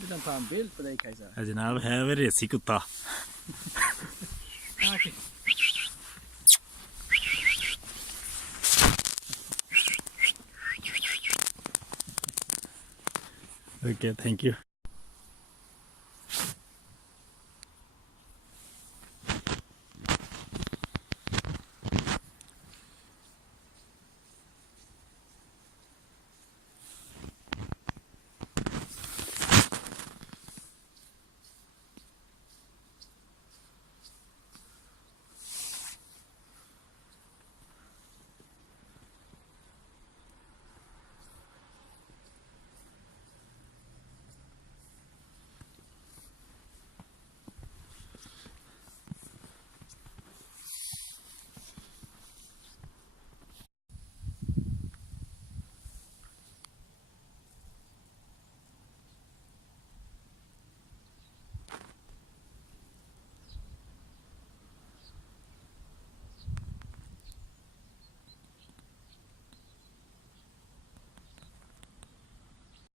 Vi kan ta en bild på dig, Kajsa. Ja जनाब है वे रेसी कुत्ता Okay, thank you.